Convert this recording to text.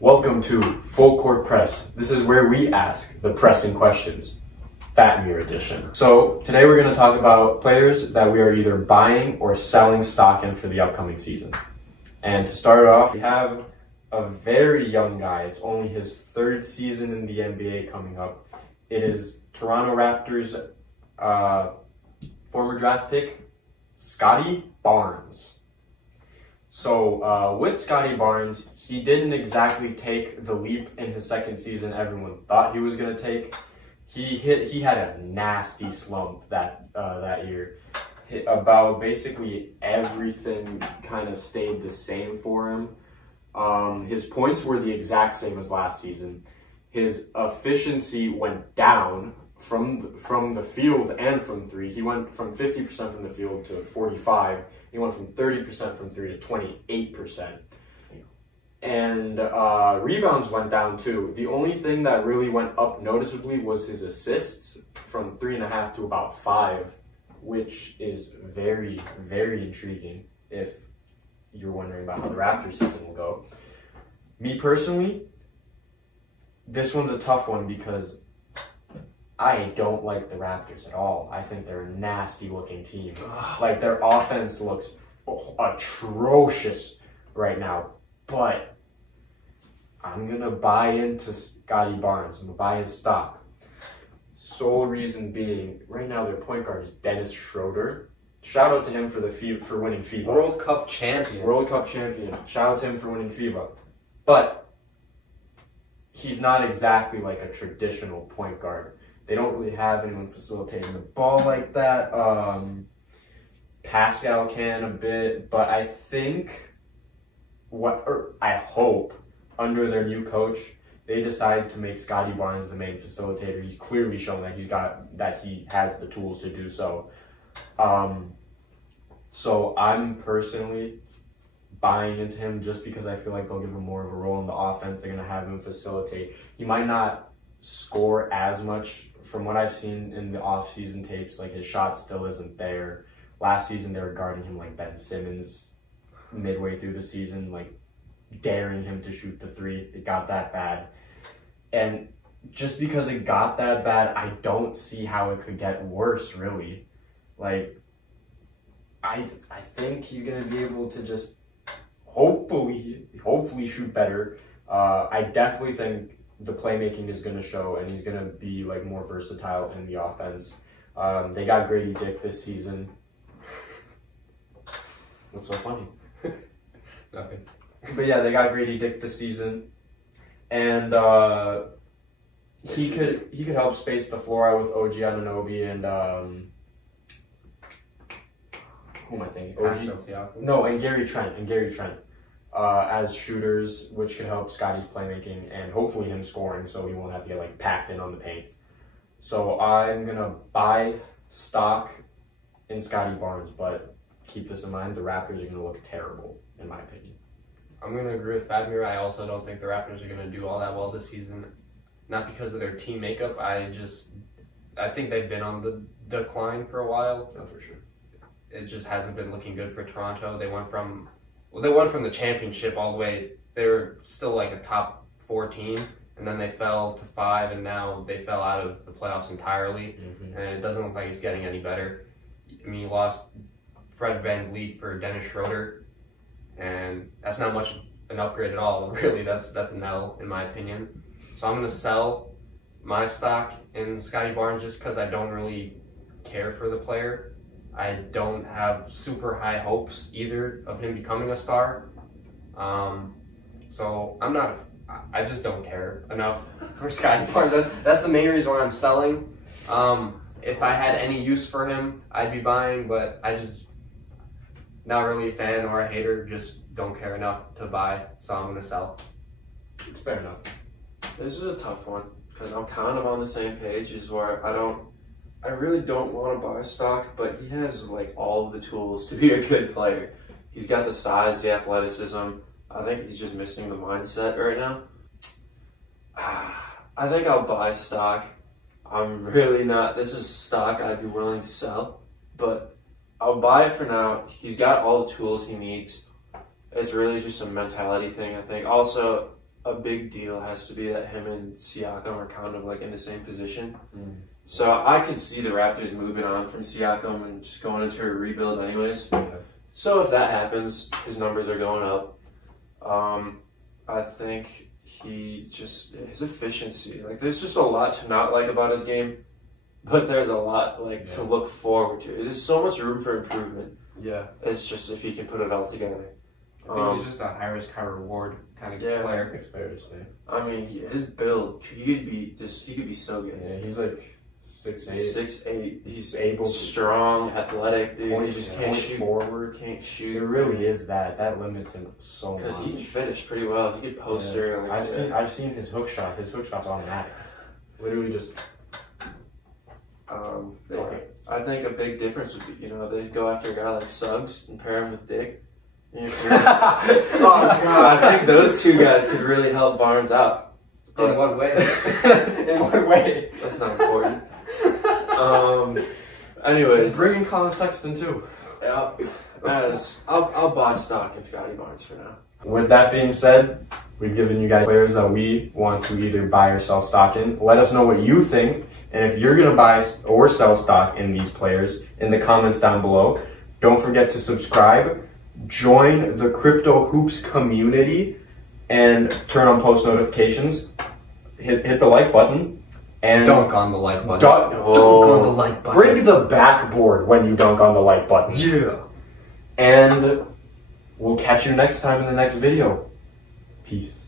Welcome to Full Court Press. This is where we ask the pressing questions. Fat Mirror edition. So today we're going to talk about players that we are either buying or selling stock in for the upcoming season. And to start off, we have a very young guy. It's only his third season in the NBA coming up. It is Toronto Raptors former draft pick, Scottie Barnes. So with Scottie Barnes, he didn't exactly take the leap in his second season everyone thought he was going to take. He had a nasty slump that year. About basically everything kind of stayed the same for him. His points were the exact same as last season. His efficiency went down from the field and from three. He went from 50% from the field to 45%. He went from 30% from three to 28%. And rebounds went down too. The only thing that really went up noticeably was his assists from 3.5 to about 5, which is very, very intriguing if you're wondering about how the Raptors season will go. Me personally, this one's a tough one because I don't like the Raptors at all. I think they're a nasty looking team. Like, their offense looks atrocious right now, but I'm going to buy into Scottie Barnes. I'm going to buy his stock. Sole reason being, right now their point guard is Dennis Schroeder. Shout out to him for winning FIBA. World Cup champion. World Cup champion. Shout out to him for winning FIBA. But he's not exactly like a traditional point guard. They don't really have anyone facilitating the ball like that. Pascal can a bit, but I think I hope under their new coach, they decide to make Scottie Barnes the main facilitator. He's clearly shown that he has the tools to do so. So I'm personally buying into him just because I feel like they'll give him more of a role in the offense. They're going to have him facilitate. He might not score as much. From what I've seen in the off-season tapes, like, his shot still isn't there. Last season, they were guarding him like Ben Simmons midway through the season, like daring him to shoot the three. It got that bad. And just because it got that bad, I don't see how it could get worse, really. Like, I think he's going to be able to just hopefully shoot better. I definitely think the playmaking is going to show, and he's going to be like more versatile in the offense. They got Grady Dick this season. What's so funny? Nothing. But yeah, they got Grady Dick this season, and he could help space the floor out with OG Anunoby and who am I thinking? No, and Gary Trent as shooters, which could help Scottie's playmaking and hopefully him scoring, so he won't have to get like packed in on the paint. So I'm gonna buy stock in Scottie Barnes, but keep this in mind: the Raptors are gonna look terrible, in my opinion. I'm going to agree with Fat Mirror. I also don't think the Raptors are going to do all that well this season. Not because of their team makeup. I think they've been on the decline for a while. No, for sure. It just hasn't been looking good for Toronto. They went from the championship all the way. They were still like a top 4 team, and then they fell to 5, and now they fell out of the playoffs entirely. Mm-hmm. And it doesn't look like it's getting any better. I mean, you lost Fred VanVleet for Dennis Schroeder. And that's not much an upgrade at all, really. That's an L, in my opinion. So I'm going to sell my stock in Scottie Barnes just because I don't really care for the player. I don't have super high hopes either of him becoming a star. So I just don't care enough for Scottie Barnes. That's the main reason why I'm selling. If I had any use for him, I'd be buying, but I just not really a fan or a hater, just don't care enough to buy, so I'm going to sell. It's fair enough. This is a tough one, because I'm kind of on the same page as where I really don't want to buy stock, but he has like all of the tools to be a good player. He's got the size, the athleticism. I think he's just missing the mindset right now. I think I'll buy stock. I'm really not, this is stock I'd be willing to sell, but I'll buy it for now. He's got all the tools he needs. It's really just a mentality thing, I think. Also, a big deal has to be that him and Siakam are kind of like in the same position. So I could see the Raptors moving on from Siakam and just going into a rebuild anyways. So if that happens, his numbers are going up. I think his efficiency, like there's just a lot to not like about his game, but there's a lot to look forward to. There's so much room for improvement. Yeah. It's just if he can put it all together. I think he's just a high risk, high reward kind of player. It's fair to say. I mean, his build, he could be so good. Yeah, he's like 6'8". 6'8". He's able, strong, athletic, dude. He just can't shoot forward. Can't shoot. It really is that. That limits him so much. Because he can finish pretty well. He can poster. Yeah. I've seen his hook shot. His hook shot's automatic. Literally just. I think a big difference would be, they go after a guy like Suggs and pair him with Dick. Oh God! I think those two guys could really help Barnes out. In what way? In what way? That's not important. Anyways, bring in Colin Sexton too. Yeah, I'll buy stock in Scottie Barnes for now. With that being said, we've given you guys players that we want to either buy or sell stock in. Let us know what you think, and if you're gonna buy or sell stock in these players in the comments down below. Don't forget to subscribe, join the Crypto Hoops community, and turn on post notifications. Hit the like button. And dunk on the like button. Dunk on the like button. Bring the backboard when you dunk on the like button. Yeah. And we'll catch you next time in the next video. Peace.